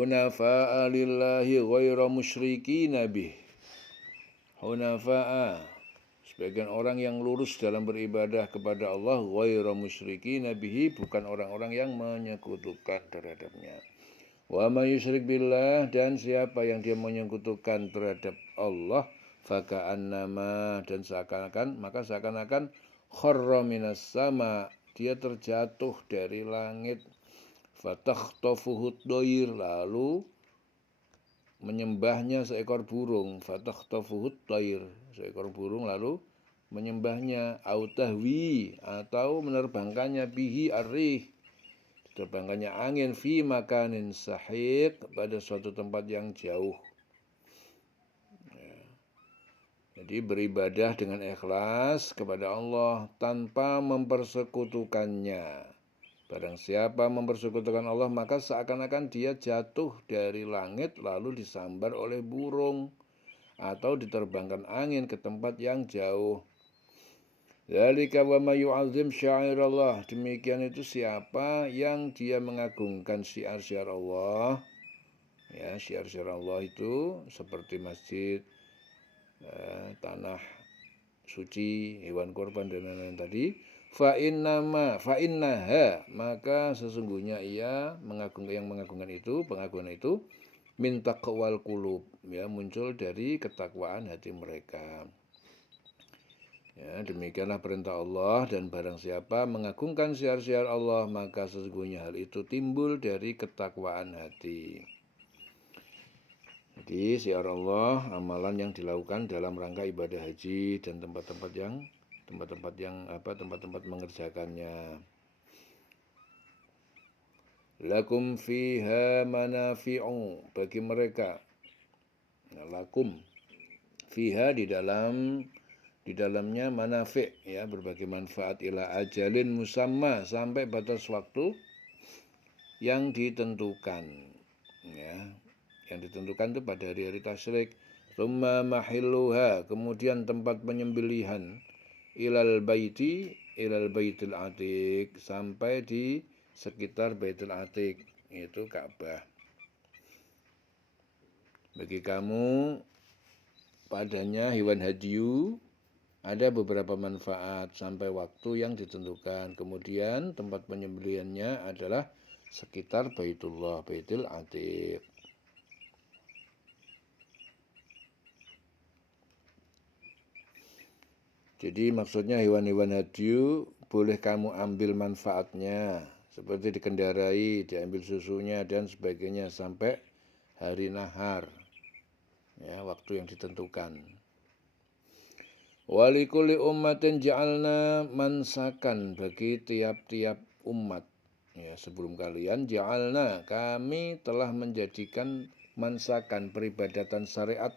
hunafa'a lillahi ghaira musyrikina bih. Hunafa'a, sebagian orang yang lurus dalam beribadah kepada Allah, ghaira musyrikina bihi, bukan orang-orang yang menyekutukan terhadapnya. Wa may yusyrik billah, dan siapa yang dia menyekutukan terhadap Allah, faka'annama, dan seakan-akan, maka seakan-akan kharra minas sama, dia terjatuh dari langit, fatakhtafuhut doir, lalu menyembahnya seekor burung, fatakhtafuhut doir, seekor burung lalu menyembahnya, autahwi, atau menerbangkannya, bihi arrih, diterbangkannya angin, fi makanin sahiq, pada suatu tempat yang jauh. Jadi beribadah dengan ikhlas kepada Allah tanpa mempersekutukannya. Barang siapa mempersekutukan Allah, maka seakan-akan dia jatuh dari langit lalu disambar oleh burung atau diterbangkan angin ke tempat yang jauh. Dzalika wa may yu'azzim syairallah, demikian itu siapa yang dia mengagungkan syiar-syiar Allah. Ya, syiar-syiar Allah itu seperti masjid, tanah suci, hewan korban dan lain-lain tadi. Fa innaha, maka sesungguhnya ia mengagungkan itu, pengagungan itu, min taqwal qulub, ya, muncul dari ketakwaan hati mereka. Ya, demikianlah perintah Allah, dan barang siapa mengagungkan syiar-syiar Allah, maka sesungguhnya hal itu timbul dari ketakwaan hati. Jadi syiar Allah, amalan yang dilakukan dalam rangka ibadah haji dan tempat-tempat mengerjakannya. Lakum fiha manafi'u, bagi mereka. Nah, lakum fiha, di dalamnya manafi', ya, berbagai manfaat, ila ajalin musamma, sampai batas waktu yang ditentukan, ya, yang ditentukan itu pada hari-hari tasyrik. Tsumma mahilluha, kemudian tempat penyembelihan, ilal baitil atiq, sampai di sekitar Baitul Atiq, itu Ka'bah. Bagi kamu padanya hewan hadyu ada beberapa manfaat sampai waktu yang ditentukan. Kemudian tempat penyembelihannya adalah sekitar Baitullah, Baitul Atiq. Jadi maksudnya hewan-hewan hadyu boleh kamu ambil manfaatnya, seperti dikendarai, diambil susunya dan sebagainya sampai hari nahar, ya, waktu yang ditentukan. Walikuli ummatin ja'alna mansakan, bagi tiap-tiap umat, ya, sebelum kalian, ja'alna, kami telah menjadikan mansakan, peribadatan syariat,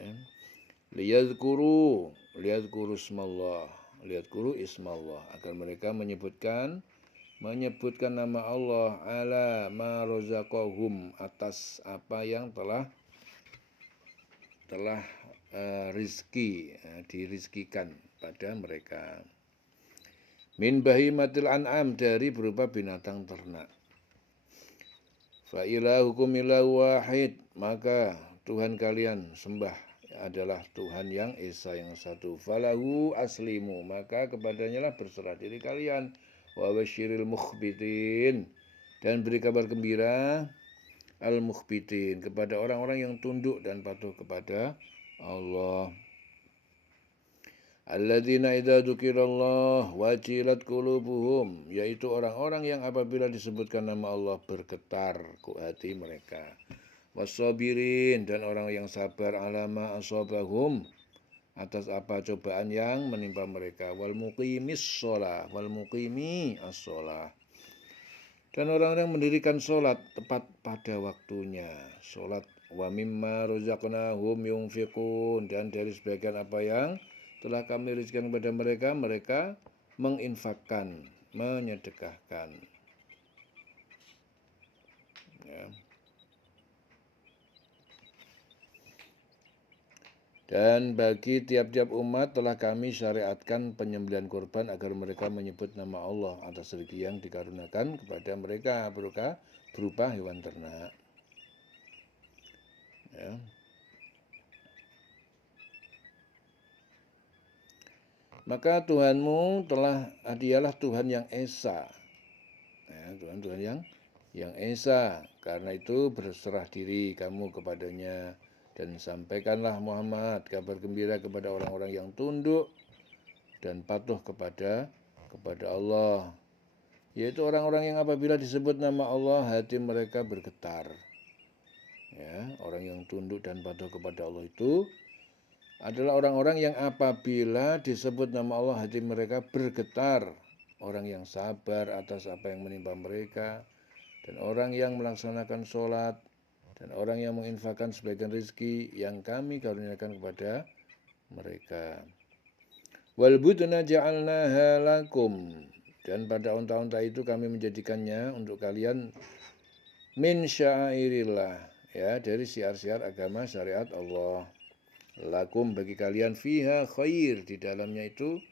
ya. Liyadhkuru ismallah, agar mereka menyebutkan nama Allah, ala ma razaqahum, atas apa yang telah dirizkikan pada mereka, min bahimatil an'am, dari berupa binatang ternak. Fa ilahukum ilahu wahid, maka Tuhan kalian sembah adalah Tuhan yang esa, yang satu. Falahu aslimu, maka kepadanya lah berserah diri kalian. Wa basyiril mukhbitin, dan beri kabar gembira al-mukhbitin, kepada orang-orang yang tunduk dan patuh kepada Allah. Alladzina idza dzukirallah wajilat qulubuhum, yaitu orang-orang yang apabila disebutkan nama Allah bergetar hati mereka. Wassabirin, dan orang yang sabar, alama asabahum, atas apa cobaan yang menimpa mereka. Wal muqimi as-shalah, dan orang-orang yang mendirikan sholat tepat pada waktunya. Sholat, wa mimma razaqnahum yunfiqun, dan dari sebagian apa yang telah kami rizkikan kepada mereka, mereka menginfakkan, menyedekahkan, ya. Dan bagi tiap-tiap umat telah kami syariatkan penyembelihan kurban agar mereka menyebut nama Allah atas rezeki yang dikaruniakan kepada mereka berupa hewan ternak. Ya. Maka Tuhanmu dialah Tuhan yang esa. Ya, Tuhan yang esa. Karena itu berserah diri kamu kepadanya dan sampaikanlah Muhammad kabar gembira kepada orang-orang yang tunduk dan patuh kepada Allah, yaitu orang-orang yang apabila disebut nama Allah hati mereka bergetar. Ya, orang yang tunduk dan patuh kepada Allah itu adalah orang-orang yang apabila disebut nama Allah hati mereka bergetar. Orang yang sabar atas apa yang menimpa mereka, dan orang yang melaksanakan sholat, dan orang yang menginfakkan sebagian rezeki yang kami karuniakan kepada mereka. Wal budna ja'alnaha lakum, dan pada unta-unta itu kami menjadikannya untuk kalian min syairillah, ya, dari syiar-syiar agama syariat Allah. Lakum, bagi kalian, fiha khair, di dalamnya itu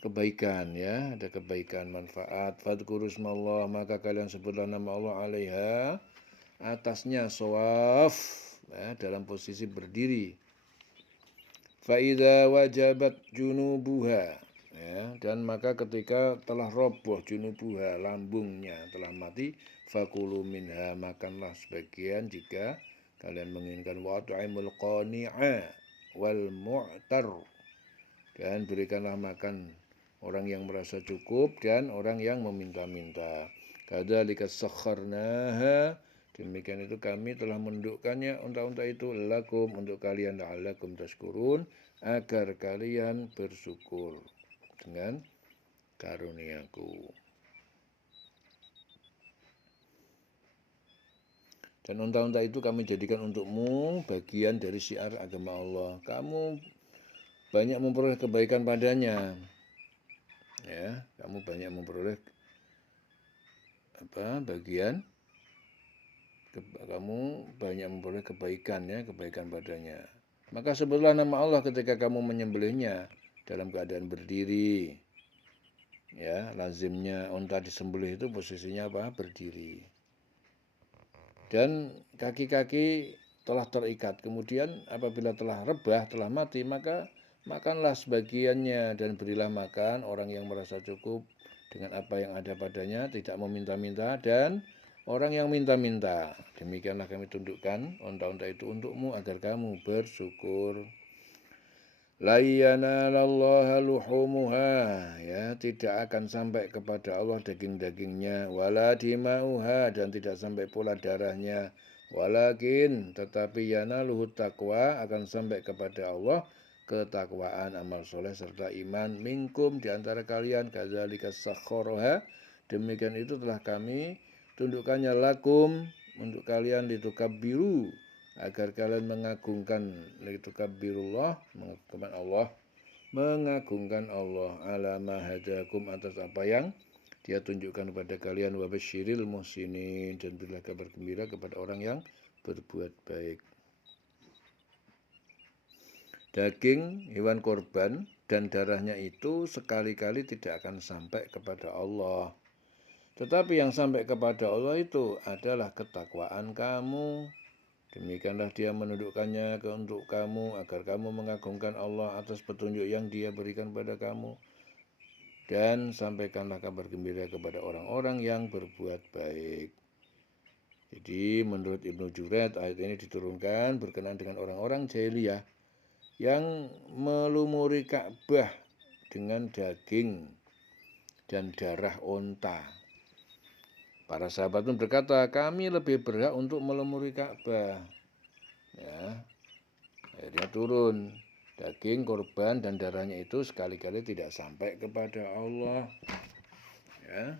kebaikan, ya, ada kebaikan, manfaat. Fadhkurusmallah, maka kalian sebutlah nama Allah alaiha, atasnya, shawaf, ya, dalam posisi berdiri. Faidha wajabat junubuha, ya, dan maka ketika telah roboh junubuha, lambungnya telah mati, fakulu minha, makanlah sebagian jika kalian menginginkan, wa tu'imul qani'a wal mu'tar, dan berikanlah makan orang yang merasa cukup dan orang yang meminta-minta. Kadzalika sakharnaha, demikian itu kami telah mendukkannya unta-unta itu lakum, untuk kalian, la'allakum tashkurun, agar kalian bersyukur dengan karuniaku. Dan unta-unta itu kami jadikan untukmu bagian dari syiar agama Allah. Kamu banyak memperoleh kebaikan padanya. Ya, kamu banyak memperoleh bagian, kamu banyak memperoleh kebaikan, ya, kebaikan padanya. Maka sebutlah nama Allah ketika kamu menyembelihnya dalam keadaan berdiri. Ya, lazimnya unta disembelih itu posisinya berdiri. Dan kaki-kaki telah terikat. Kemudian apabila telah rebah, telah mati, maka makanlah sebagiannya dan berilah makan orang yang merasa cukup dengan apa yang ada padanya, tidak meminta-minta, dan orang yang minta-minta. Demikianlah kami tundukkan unta-unta itu untukmu agar kamu bersyukur. La yanalallaha luhumuha, ya, tidak akan sampai kepada Allah daging-dagingnya, wala dimauha, dan tidak sampai pula darahnya, walakin, tetapi yanaluhu taqwa, akan sampai kepada Allah ketakwaan, amal soleh serta iman, minkum, di antara kalian, kadzalika sakhkharaha, demikian itu telah kami tundukkannya lakum, untuk kalian, litukabbiru, agar kalian mengagungkan, litukabbirullah, mengagungkan Allah, mengagungkan Allah, ala ma hadakum, atas apa yang Dia tunjukkan kepada kalian, wa basyiril muhsinin, dan berilah kabar gembira kepada orang yang berbuat baik. Daging hewan korban dan darahnya itu sekali-kali tidak akan sampai kepada Allah. Tetapi yang sampai kepada Allah itu adalah ketakwaan kamu. Demikianlah Dia menundukkannya untuk kamu, agar kamu mengagungkan Allah atas petunjuk yang Dia berikan pada kamu. Dan sampaikanlah kabar gembira kepada orang-orang yang berbuat baik. Jadi menurut Ibnu Jurayj, ayat ini diturunkan berkenaan dengan orang-orang jahiliyah yang melumuri Ka'bah dengan daging dan darah unta. Para sahabat pun berkata, kami lebih berhak untuk melumuri Ka'bah. Ya, akhirnya turun, daging korban dan darahnya itu sekali-kali tidak sampai kepada Allah. Ya,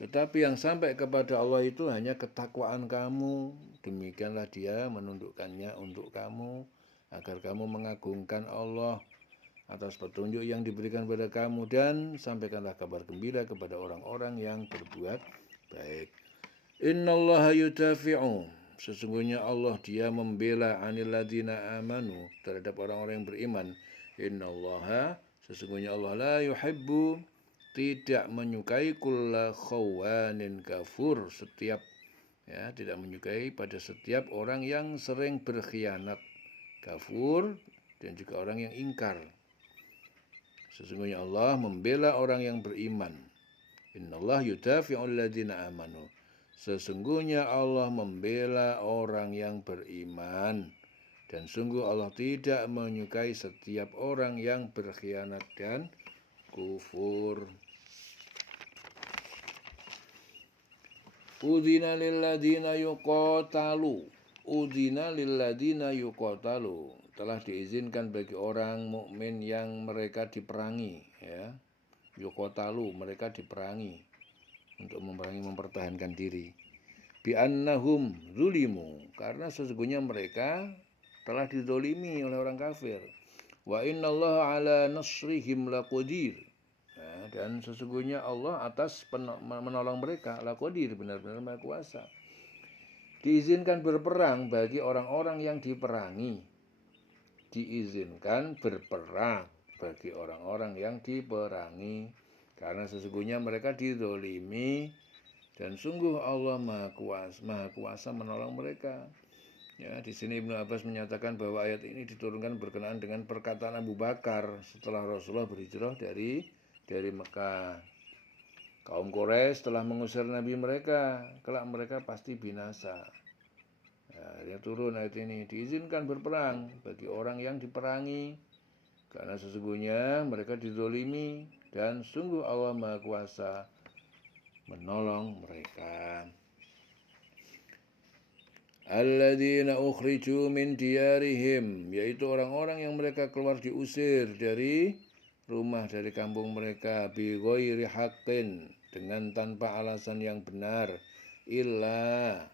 tetapi yang sampai kepada Allah itu hanya ketakwaan kamu. Demikianlah Dia menundukkannya untuk kamu, agar kamu mengagungkan Allah atas petunjuk yang diberikan kepada kamu, dan sampaikanlah kabar gembira kepada orang-orang yang berbuat baik. Innallaha yudafi'u, sesungguhnya Allah dia membela anil ladina amanu, terhadap orang-orang yang beriman. Innallaha, sesungguhnya Allah la yuhibbu, tidak menyukai kulla khawanin kafur, setiap tidak menyukai pada setiap orang yang sering berkhianat, kafur, dan juga orang yang ingkar. Sesungguhnya Allah membela orang yang beriman. Innallah yudafi'ul ladina amanu, sesungguhnya Allah membela orang yang beriman. Dan sungguh Allah tidak menyukai setiap orang yang berkhianat dan kufur. Udzina lilladzina yuqatalu. Udzina lilladzina yuqatalu. Telah diizinkan bagi orang mukmin yang mereka diperangi, ya. Yuqatalu, mereka diperangi untuk memerangi, mempertahankan diri. Bi annahum zulimu, karena sesungguhnya mereka telah dizolimi oleh orang kafir. Wa innallaha ala nasrihim laqadir. Dan sesungguhnya Allah atas menolong mereka laqadir, benar-benar maha kuasa. Diizinkan berperang bagi orang-orang yang diperangi. Diizinkan berperang bagi orang-orang yang diperangi, karena sesungguhnya mereka dizolimi, dan sungguh Allah maha kuasa menolong mereka. Ya, di sini Ibnu Abbas menyatakan bahwa ayat ini diturunkan berkenaan dengan perkataan Abu Bakar setelah Rasulullah berhijrah dari Mekah. Kaum Quraisy telah mengusir Nabi mereka, kelak mereka pasti binasa. Ya, turun ayat ini, diizinkan berperang bagi orang yang diperangi, karena sesungguhnya mereka dizolimi, dan sungguh Allah maha kuasa menolong mereka. Alladzina ukhriju min diyarihim, yaitu orang-orang yang mereka keluar diusir dari rumah, dari kampung mereka, bi ghairi haqqin, dengan tanpa alasan yang benar, illa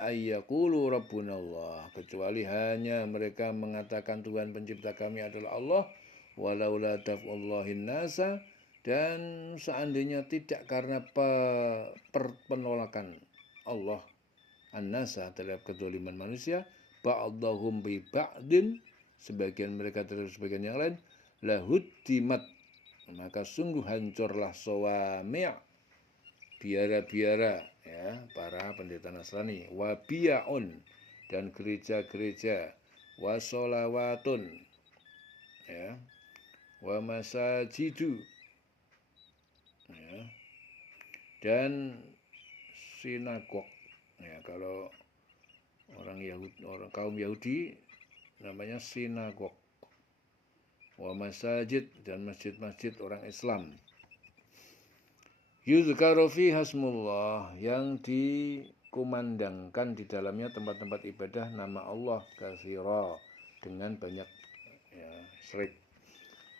ayyaqulu rabbuna Allah, kecuali hanya mereka mengatakan Tuhan pencipta kami adalah Allah, walaula daf'ullahin nasa, dan seandainya tidak karena penolakan Allah an-nasa terhadap kezaliman manusia, ba'dahum bi ba'din, sebagian mereka terhadap sebagian yang lain, lahuddimat, maka sungguh hancurlah sawami', biara-biara, ya, para pendeta Nasrani, wa biya'un, dan gereja-gereja, wa sholawatun, ya, wa masajidu, ya, dan sinagog. Ya, kalau kaum Yahudi namanya sinagog. Wa masajid, dan masjid-masjid orang Islam. Yuzkaru fi hasmullah, yang dikumandangkan di dalamnya tempat-tempat ibadah nama Allah katsira, dengan banyak, ya, sering.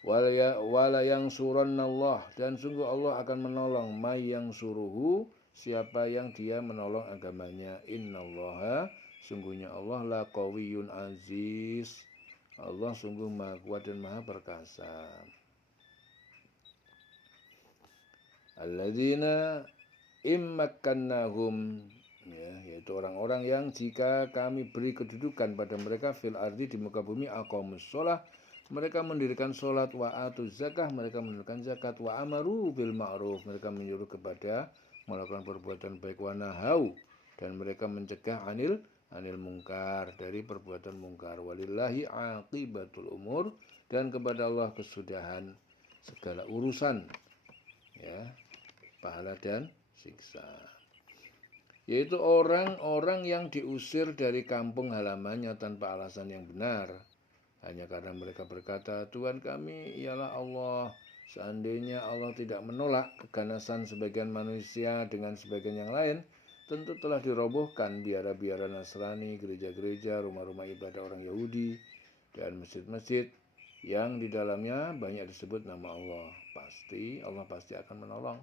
Wala yang surannallah, dan sungguh Allah akan menolong may yang suruhu, siapa yang dia menolong agamanya. Innallaha, sungguhnya Allah la qawiyyun aziz, Allah sungguh maha kuat dan maha perkasa. Alladzina immakkannahum, ya, yaitu orang-orang yang jika kami beri kedudukan pada mereka fil ardi, di muka bumi, aqamus shalah, mereka mendirikan sholat, wa atuz zakah, mereka menunaikan zakat, wa amaru bil ma'ruf, mereka menyuruh kepada melakukan perbuatan baik, wa nahau, dan mereka mencegah anil mungkar, dari perbuatan mungkar. Walillahi aqibatul umur, dan kepada Allah kesudahan segala urusan, ya, pahala dan siksa. Yaitu orang-orang yang diusir dari kampung halamannya tanpa alasan yang benar, hanya karena mereka berkata Tuhan kami ialah Allah. Seandainya Allah tidak menolak keganasan sebagian manusia dengan sebagian yang lain, tentu telah dirobohkan biara-biara Nasrani, gereja-gereja, rumah-rumah ibadah orang Yahudi, dan masjid-masjid yang di dalamnya banyak disebut nama Allah. Allah pasti akan menolong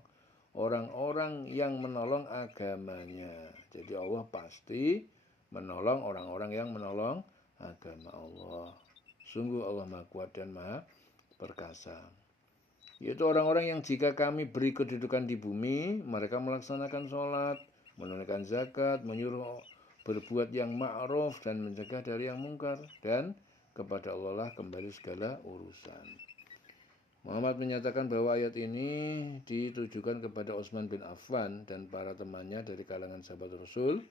orang-orang yang menolong agamanya. Jadi Allah pasti menolong orang-orang yang menolong agama Allah. Sungguh Allah maha kuat dan maha perkasa. Yaitu orang-orang yang jika kami beri kedudukan di bumi, mereka melaksanakan sholat, menunaikan zakat, menyuruh berbuat yang ma'ruf dan mencegah dari yang mungkar, dan kepada Allah lah kembali segala urusan. Muhammad menyatakan bahwa ayat ini ditujukan kepada Utsman bin Affan dan para temannya dari kalangan sahabat Rasul.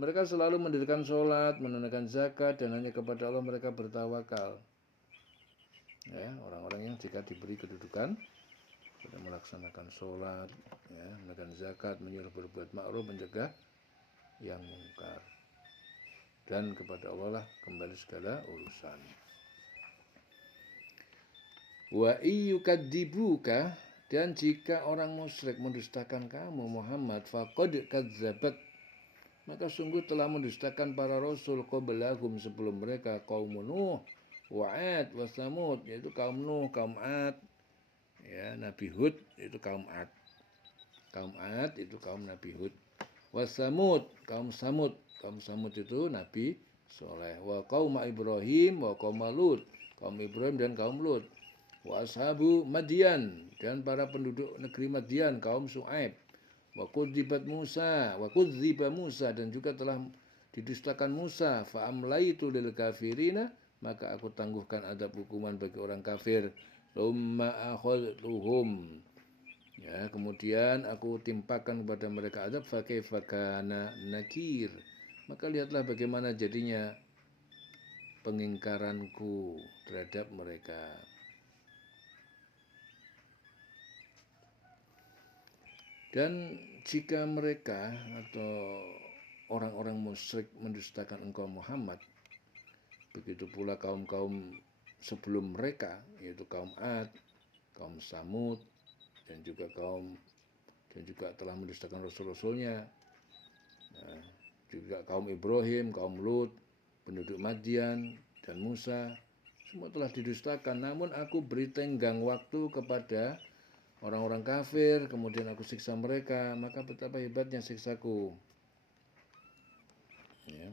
Mereka selalu mendirikan sholat, menunaikan zakat, dan hanya kepada Allah mereka bertawakal. Ya, orang-orang yang jika diberi kedudukan sudah melaksanakan sholat, ya, menunaikan zakat, menyuruh berbuat ma'ruf, mencegah yang mungkar, dan kepada Allah lah kembali segala urusan. Wa iyyukadzibuka, dan jika orang musyrik mendustakan kamu Muhammad, faqad kadzabat, maka sungguh telah mendustakan para rasul qablahum sebelum mereka, kaum Nuh wa 'ad wa Tsamud, yaitu kaum Nuh, kaum 'ad, ya, Nabi Hud itu kaum 'ad. Kaum 'ad itu kaum Nabi Hud. Wa Tsamud, kaum Samud. Kaum Samud itu Nabi Saleh. Wa qaum Ibrahim wa qaum Lut, kaum Ibrahim dan kaum Lut. Wa ashabu Madian, dan para penduduk negeri Madian, kaum Su'aib. Wa kudzibat Musa, wa kudziba Musa, dan juga telah didustakan Musa. Fa amlaitu lil kafirina, maka aku tangguhkan adab hukuman bagi orang kafir. Tsumma akhadtuhum, ya, kemudian aku timpakan kepada mereka adab. Fa kaifa kana nakir, maka lihatlah bagaimana jadinya pengingkaranku terhadap mereka. Dan jika mereka atau orang-orang musyrik mendustakan engkau Muhammad, begitu pula kaum-kaum sebelum mereka, yaitu kaum 'Ad, kaum Samud, dan juga telah mendustakan rasul-rasulnya, juga kaum Ibrahim, kaum Lut, penduduk Madian dan Musa, semua telah didustakan. Namun aku beri tenggang waktu kepada orang-orang kafir, kemudian aku siksa mereka, maka betapa hebatnya siksaku. Ya.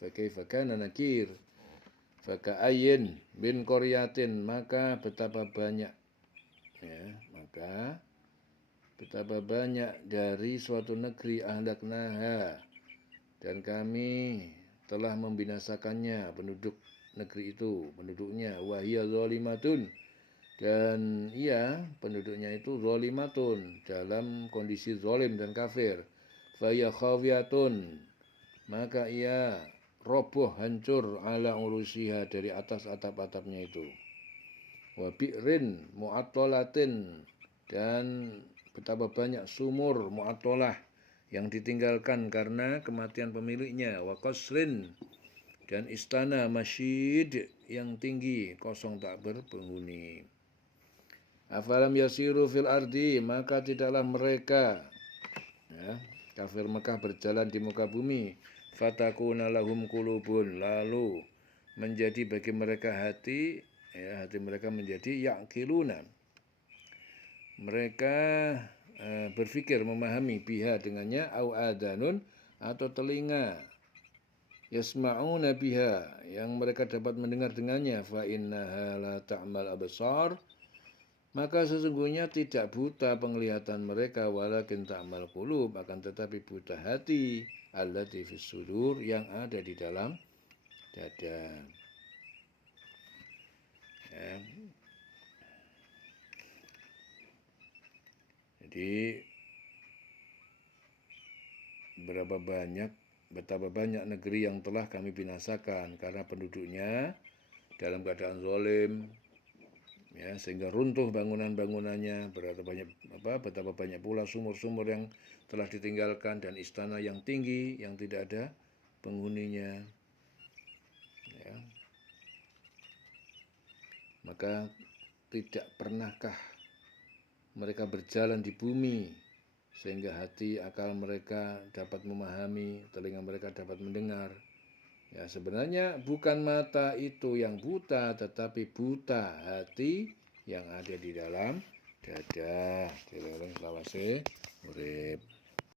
Fa kaifa kana nakir, fa ka'ayyin bin qaryatin, maka betapa banyak, ya, maka betapa banyak dari suatu negeri ahlaknaha, dan kami telah membinasakannya, penduduk negeri itu, penduduknya, wahiyya zalimatun, dan ia penduduknya itu zalimatun, dalam kondisi zalim dan kafir. Faya khawiyatun, maka ia roboh, hancur, ala urusiha, dari atas atap-atapnya itu. Wa bi'rin mu'attolatin, dan betapa banyak sumur mu'attolah yang ditinggalkan karena kematian pemiliknya. Wa qasrin, dan istana masyid yang tinggi, kosong tak berpenghuni. Afalam yasiru fil ardi, maka tidaklah mereka, ya, kafir Mekah berjalan di muka bumi. Fatakuna lahum qulubun, lalu menjadi bagi mereka hati, ya, hati mereka menjadi yaqiluna, mereka berpikir, memahami, biha dengannya, au adanun, atau telinga, yasma'una biha, yang mereka dapat mendengar dengannya. Fa innaha la ta'mal absar, maka sesungguhnya tidak buta penglihatan mereka, walakin ta'mal qulub, akan tetapi buta hati, allati fis sudur, yang ada di dalam dada. Ya. Jadi betapa banyak negeri yang telah kami binasakan karena penduduknya dalam keadaan zalim, ya, sehingga runtuh bangunan-bangunannya. Betapa banyak pula sumur-sumur yang telah ditinggalkan, dan istana yang tinggi yang tidak ada penghuninya, ya. Maka tidak pernahkah mereka berjalan di bumi sehingga hati, akal mereka dapat memahami, telinga mereka dapat mendengar. Ya, sebenarnya bukan mata itu yang buta, tetapi buta hati yang ada di dalam dada. Dileleng selawase urip.